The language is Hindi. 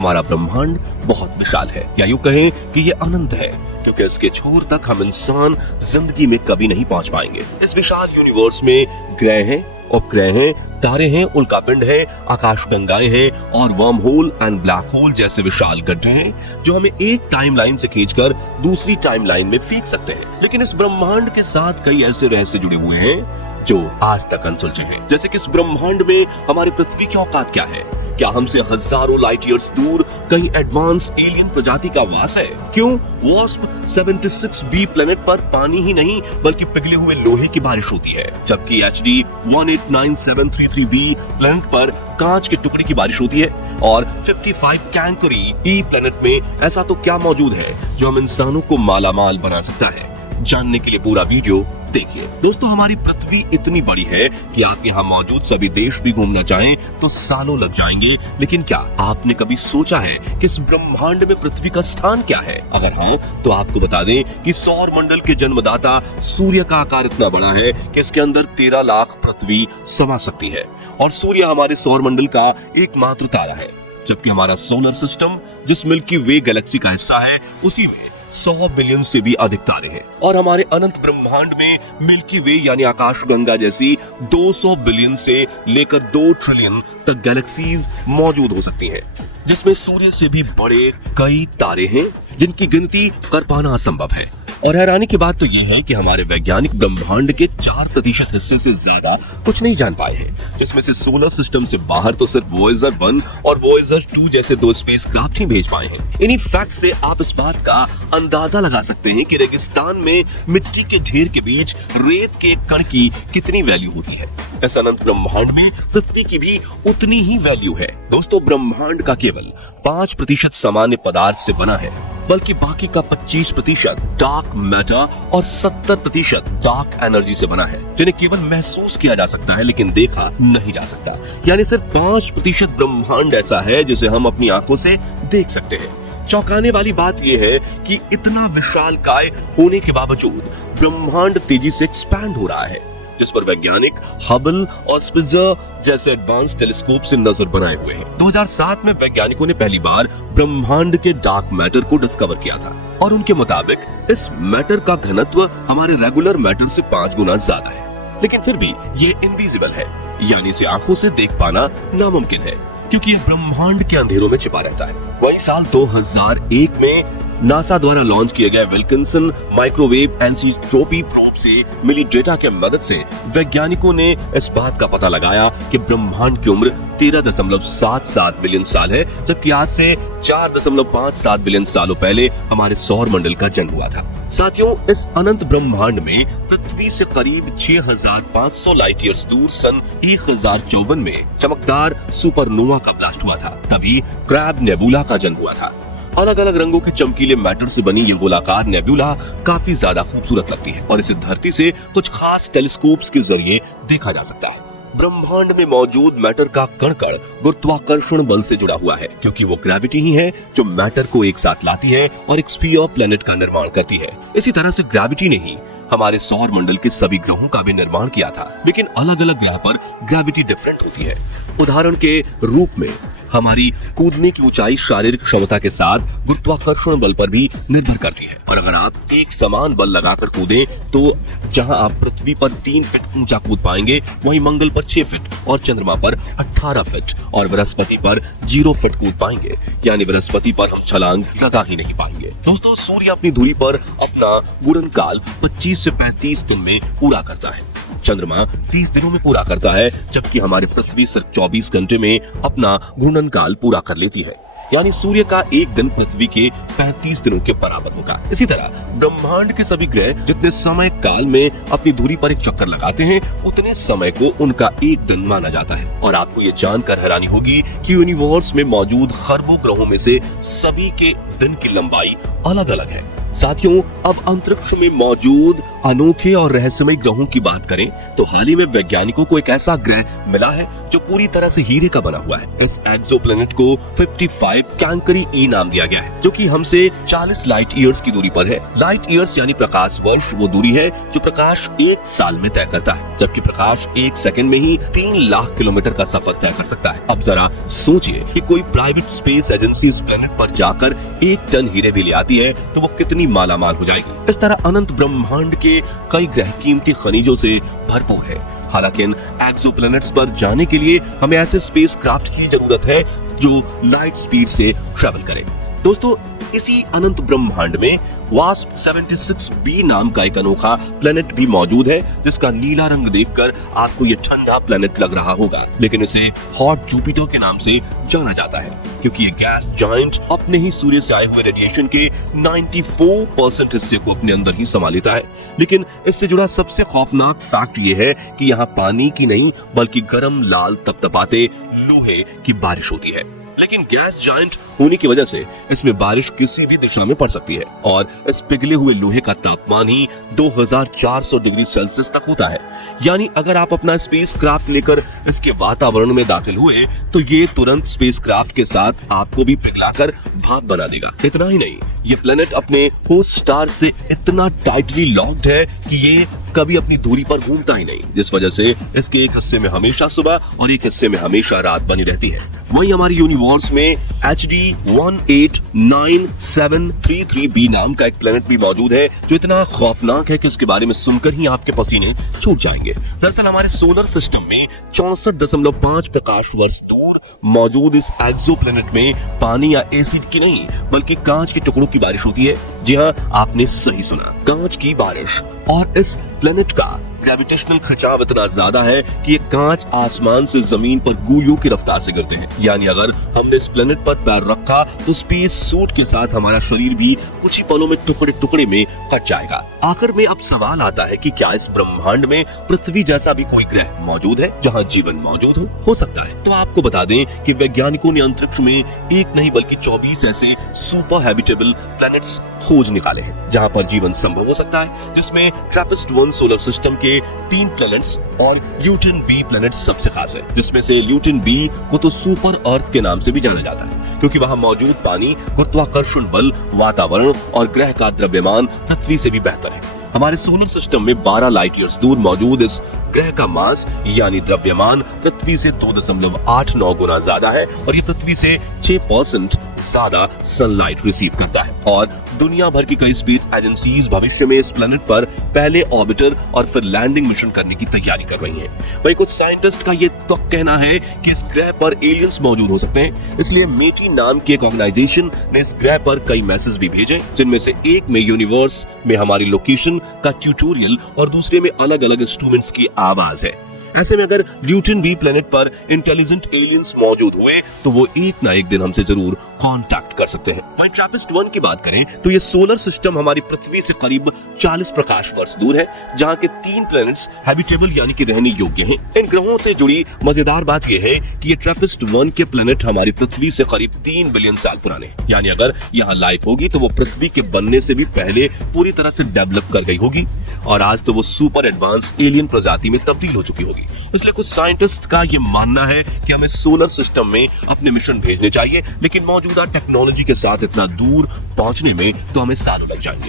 हमारा ब्रह्मांड बहुत विशाल है, या यूं कहें कि ये अनंत है, क्योंकि इसके छोर तक हम इंसान जिंदगी में कभी नहीं पहुंच पाएंगे। इस विशाल यूनिवर्स में ग्रह हैं, उपग्रह हैं, तारे हैं, उल्कापिंड है, आकाशगंगाएं हैं और worm hole and black hole जैसे विशाल गड्ढे हैं जो हमें एक टाइमलाइन से खींचकर दूसरी टाइमलाइन में फेंक सकते हैं। लेकिन इस ब्रह्मांड के साथ कई ऐसे रहस्य जुड़े हुए हैं जो आज तक अनसुलझे हैं। जैसे कि इस ब्रह्मांड में हमारी पृथ्वी की औकात क्या है? क्या हमसे हजारों लाइट ईयर्स दूर कहीं एडवांस एलियन प्रजाति का वास है? क्यों वास्प 76b प्लेनेट पर पानी ही नहीं बल्कि पिघले हुए लोहे की बारिश होती है, जबकि HD 189733b प्लेनेट पर कांच के टुकड़े की बारिश होती है? और 55 कैंकरी ई प्लेनेट में ऐसा तो क्या मौजूद है जो हम इंसानों को मालामाल बना सकता है? जानने के लिए पूरा वीडियो देखिए। दोस्तों, हमारी पृथ्वी इतनी बड़ी है कि आप यहाँ मौजूद सभी देश भी घूमना चाहें तो सालों लग जाएंगे। लेकिन क्या आपने कभी सोचा है कि इस ब्रह्मांड में पृथ्वी का स्थान क्या है? अगर हाँ, तो आपको बता दें कि सौर मंडल के जन्मदाता सूर्य का आकार इतना बड़ा है कि इसके अंदर 13 लाख पृथ्वी समा सकती है। और सूर्य हमारे सौर मंडल का एकमात्र तारा है, जबकि हमारा सोलर सिस्टम जिस मिल्की वे गैलेक्सी का हिस्सा है उसी में 100 बिलियन से भी अधिक तारे हैं। और हमारे अनंत ब्रह्मांड में मिल्की वे यानी आकाशगंगा जैसी 200 बिलियन से लेकर 2 ट्रिलियन तक गैलेक्सीज मौजूद हो सकती हैं, जिसमें सूर्य से भी बड़े कई तारे हैं जिनकी गिनती कर पाना असंभव है। और हैरानी की बात तो यह है कि हमारे वैज्ञानिक ब्रह्मांड के 4% हिस्से से ज्यादा कुछ नहीं जान पाए हैं, जिसमें से सोलर सिस्टम से बाहर तो सिर्फ वॉयेजर 1 और वॉयेजर 2 जैसे 2 स्पेसक्राफ्ट ही भेज पाए हैं। इन्हीं फैक्ट से आप इस बात का अंदाजा लगा सकते हैं कि रेगिस्तान में मिट्टी के ढेर के बीच रेत के एक कण की कितनी वैल्यू होती है। इस अनंत ब्रह्मांड में पृथ्वी की भी उतनी ही वैल्यू है। दोस्तों, ब्रह्मांड का केवल 5% सामान्य पदार्थ से बना है, बल्कि बाकी का 25% डार्क मैटर और 70% डार्क एनर्जी से बना है, जिन्हें केवल महसूस किया जा सकता है लेकिन देखा नहीं जा सकता। यानी सिर्फ 5% ब्रह्मांड ऐसा है जिसे हम अपनी आंखों से देख सकते हैं। चौंकाने वाली बात यह है कि इतना विशालकाय होने के बावजूद ब्रह्मांड तेजी से एक्सपैंड हो रहा है, जिस पर वैज्ञानिक हबल और स्पिट्जर जैसे एडवांस टेलीस्कोप से नजर बनाए हुए हैं। 2007 में वैज्ञानिकों ने पहली बार ब्रह्मांड के डार्क मैटर को डिस्कवर किया था और उनके मुताबिक इस मैटर का घनत्व हमारे रेगुलर मैटर से 5 गुना ज्यादा है। लेकिन फिर भी ये इनविजिबल है, यानी इसे आंखों से देख पाना नामुमकिन है, क्योंकि यह ब्रह्मांड के अंधेरों में छिपा रहता है। वही साल 2001 में नासा द्वारा लॉन्च किए गए विल्किंसन माइक्रोवेव एनिसोट्रॉपी प्रोब से मिली डेटा के मदद से वैज्ञानिकों ने इस बात का पता लगाया कि ब्रह्मांड की उम्र 13.77 बिलियन साल है, जबकि आज से 4.57 बिलियन सालों पहले हमारे सौर मंडल का जन्म हुआ था। साथियों, इस अनंत ब्रह्मांड में पृथ्वी से करीब 6500 लाइट ईयर्स दूर सन 1054 में चमकदार सुपरनोवा का ब्लास्ट हुआ था। तभी क्रैब नेबुला का जन्म हुआ था। अलग अलग रंगों के चमकीले मैटर से बनी ये गोलाकार नेबुला काफी ज्यादा खूबसूरत लगती है और इसे धरती से कुछ खास टेलीस्कोप्स के जरिए देखा जा सकता है। ब्रह्मांड में मौजूद मैटर का कण-कण गुरुत्वाकर्षण बल से जुड़ा हुआ है, क्योंकि वो ग्रेविटी ही है जो मैटर को एक साथ लाती है और एक स्फीयर प्लेनेट का निर्माण करती है। इसी तरह से ग्रेविटी ने ही हमारे सौर मंडल के सभी ग्रहों का भी निर्माण किया था, लेकिन अलग अलग ग्रह पर ग्रेविटी डिफरेंट होती है। उदाहरण के रूप में हमारी कूदने की ऊंचाई शारीरिक क्षमता के साथ गुरुत्वाकर्षण बल पर भी निर्भर करती है। और अगर आप एक समान बल लगाकर कूदें तो जहां आप पृथ्वी पर 3 फीट ऊंचा कूद पाएंगे, वहीं मंगल पर 6 फीट और चंद्रमा पर 18 फीट और बृहस्पति पर 0 फीट कूद पाएंगे। यानी बृहस्पति पर हम छलांग लगा ही नहीं पाएंगे। दोस्तों, सूर्य अपनी धुरी पर अपना गुणन काल 25 से 35 दिन में पूरा करता है। चंद्रमा 30 दिनों में पूरा करता है, जबकि हमारी पृथ्वी सिर्फ 24 घंटे में अपना घूर्णन काल पूरा कर लेती है। यानी सूर्य का एक दिन पृथ्वी के 35 दिनों के बराबर होगा। इसी तरह ब्रह्मांड के सभी ग्रह जितने समय काल में अपनी धुरी पर एक चक्कर लगाते हैं, उतने समय को उनका एक दिन माना जाता है। और आपको ये जानकर हैरानी होगी कि यूनिवर्स में मौजूद खरबों ग्रहों में से सभी के दिन की लंबाई अलग अलग है। साथियों, अब अंतरिक्ष में मौजूद अनोखे और रहस्यमय ग्रहों की बात करें तो हाल ही में वैज्ञानिकों को एक ऐसा ग्रह मिला है जो पूरी तरह से हीरे का बना हुआ है। इस एक्सोप्लैनेट को 55 कैंकरी ई नाम दिया गया है, जो कि हमसे 40 लाइट ईयर्स की दूरी पर है। लाइट ईयर्स यानी प्रकाश वर्ष वो दूरी है जो प्रकाश 1 साल में तय करता है, जबकि प्रकाश 1 सेकंड में ही 3 लाख किलोमीटर का सफर तय कर सकता है। अब जरा सोचिए कि कोई प्राइवेट स्पेस एजेंसी इस प्लेनेट पर जाकर 1 टन हीरे भी ले आती है तो वो कितनी मालामाल हो जाएगी। इस तरह अनंत ब्रह्मांड के कई ग्रह कीमती खनिजों से भरपूर है। हालांकि इन एक्सोप्लैनेट्स पर जाने के लिए हमें ऐसे स्पेसक्राफ्ट की जरूरत है जो लाइट स्पीड से ट्रैवल करे। दोस्तों, इसी अनंत ब्रह्मांड में वास्प 76b नाम का एक अनोखा प्लेनेट भी मौजूद है, जिसका नीला रंग देखकर आपको ये ठंडा प्लेनेट लग रहा होगा, लेकिन इसे हॉट जुपिटर के नाम से जाना जाता है क्योंकि ये गैस जायंट अपने ही सूर्य से आए हुए रेडिएशन के 94% हिस्से को अपने अंदर ही समा लेता है। लेकिन इससे जुड़ा सबसे खौफनाक फैक्ट ये है कि यहाँ पानी की नहीं बल्कि गर्म लाल तपतपाते लोहे की बारिश होती है। लेकिन गैस जायंट होने की वजह से इसमें बारिश किसी भी दिशा में पड़ सकती है और इस पिघले हुए लोहे का तापमान ही 2400 डिग्री सेल्सियस तक होता है। यानी अगर आप अपना स्पेसक्राफ्ट लेकर इसके वातावरण में दाखिल हुए तो ये तुरंत स्पेसक्राफ्ट के साथ आपको भी पिघलाकर भाप बना देगा। इतना ही नहीं, ये प्लेनेट अपने होस्ट स्टार से इतना टाइटली लॉक्ड है कि ये कभी अपनी दूरी पर घूमता ही नहीं, जिस वजह से इसके एक हिस्से में हमेशा सुबह और एक हिस्से में हमेशा रात बनी रहती है। वहीं हमारी यूनिवर्स में HD 189733b नाम का एक प्लेनेट भी मौजूद है जो इतना खौफनाक है कि इसके बारे में सुनकर ही आपके पसीने छूट जाएंगे। दरअसल हमारे सोलर सिस्टम में 64.5 प्रकाश वर्ष दूर मौजूद इस एक्सोप्लैनेट में पानी या एसिड की नहीं बल्कि कांच के टुकड़ों की बारिश होती है। जी हाँ, आपने सही सुना, कांच की बारिश। और इस प्लेनेट का ग्रेविटेशनल खिंचाव इतना ज्यादा है कि ये कांच आसमान से जमीन पर गोलियों की रफ्तार से गिरते हैं। यानी अगर हमने इस प्लेनेट पर पैर रखा तो स्पेस सूट के साथ हमारा शरीर भी कुछ ही पलों में टुकड़े टुकड़े में कट जाएगा। आखिर में अब सवाल आता है कि क्या इस ब्रह्मांड में पृथ्वी जैसा भी कोई ग्रह मौजूद है जहाँ जीवन मौजूद हो सकता है। तो आपको बता दें कि वैज्ञानिकों ने अंतरिक्ष में एक नहीं बल्कि 24 ऐसे सुपर हैबिटेबल प्लैनेट्स खोज निकाले हैं जहाँ पर जीवन संभव हो सकता है, जिसमें ट्रैपिस्ट-1 सोलर सिस्टम के 3 प्लैनेट्स और ल्यूटन बी प्लैनेट सबसे खास है, जिसमें से ल्यूटन बी को तो सुपर अर्थ के नाम से भी जाना जाता है क्योंकि वहां मौजूद पानी, गुरुत्वाकर्षण बल, वातावरण और ग्रह का द्रव्यमान पृथ्वी से भी बेहतर है। हमारे सोलर सिस्टम में 12 लाइट ईयर्स दूर मौजूद इस ग्रह का मास यानी द्रव्यमान पृथ्वी से 2.89 गुना ज्यादा है और ये पृथ्वी से 6% ज्यादा सनलाइट रिसीव करता है। और दुनिया भर की कई स्पेस एजेंसीज भविष्य में इस प्लेनेट पर पहले ऑर्बिटर और फिर लैंडिंग मिशन करने की तैयारी कर रही हैं। वहीं कुछ साइंटिस्ट का ये तो कहना है कि इस ग्रह पर एलियंस मौजूद हो सकते हैं, इसलिए मेटी नाम की एक ऑर्गेनाइजेशन ने इस ग्रह पर कई मैसेज भी भेजे, जिनमें से एक में यूनिवर्स में हमारी लोकेशन का ट्यूटोरियल और दूसरे में अलग अलग इंस्ट्रूमेंट्स की आवाज है। ऐसे में अगर ल्यूटन बी प्लेनेट पर इंटेलिजेंट एलियंस मौजूद हुए तो वो एक ना एक दिन हमसे जरूर कांटेक्ट कर सकते हैं। वहीं ट्रैपिस्ट-1 की बात करें तो ये सोलर सिस्टम हमारी पृथ्वी से करीब 40 प्रकाश वर्ष दूर है, जहां के 3 प्लैनेट्स हैबिटेबल यानी कि रहने योग्य हैं। इन ग्रहों से जुड़ी मजेदार बात यह है कि ये ट्रैपिस्ट-1 के प्लैनेट हमारी पृथ्वी से करीब 3 बिलियन साल पुराने हैं। यानी अगर यहाँ लाइफ होगी तो वो पृथ्वी के बनने से भी पहले पूरी तरह से डेवलप कर गई होगी और आज तो वो सुपर एडवांस एलियन प्रजाति में तब्दील हो चुकी होगी। इसलिए कुछ साइंटिस्ट का ये मानना है कि हमें सोलर सिस्टम में अपने मिशन भेजने चाहिए, लेकिन मौजूदा टेक्नोलॉजी के साथ इतना दूर पहुंचने में तो हमें सालों लग जाएंगे।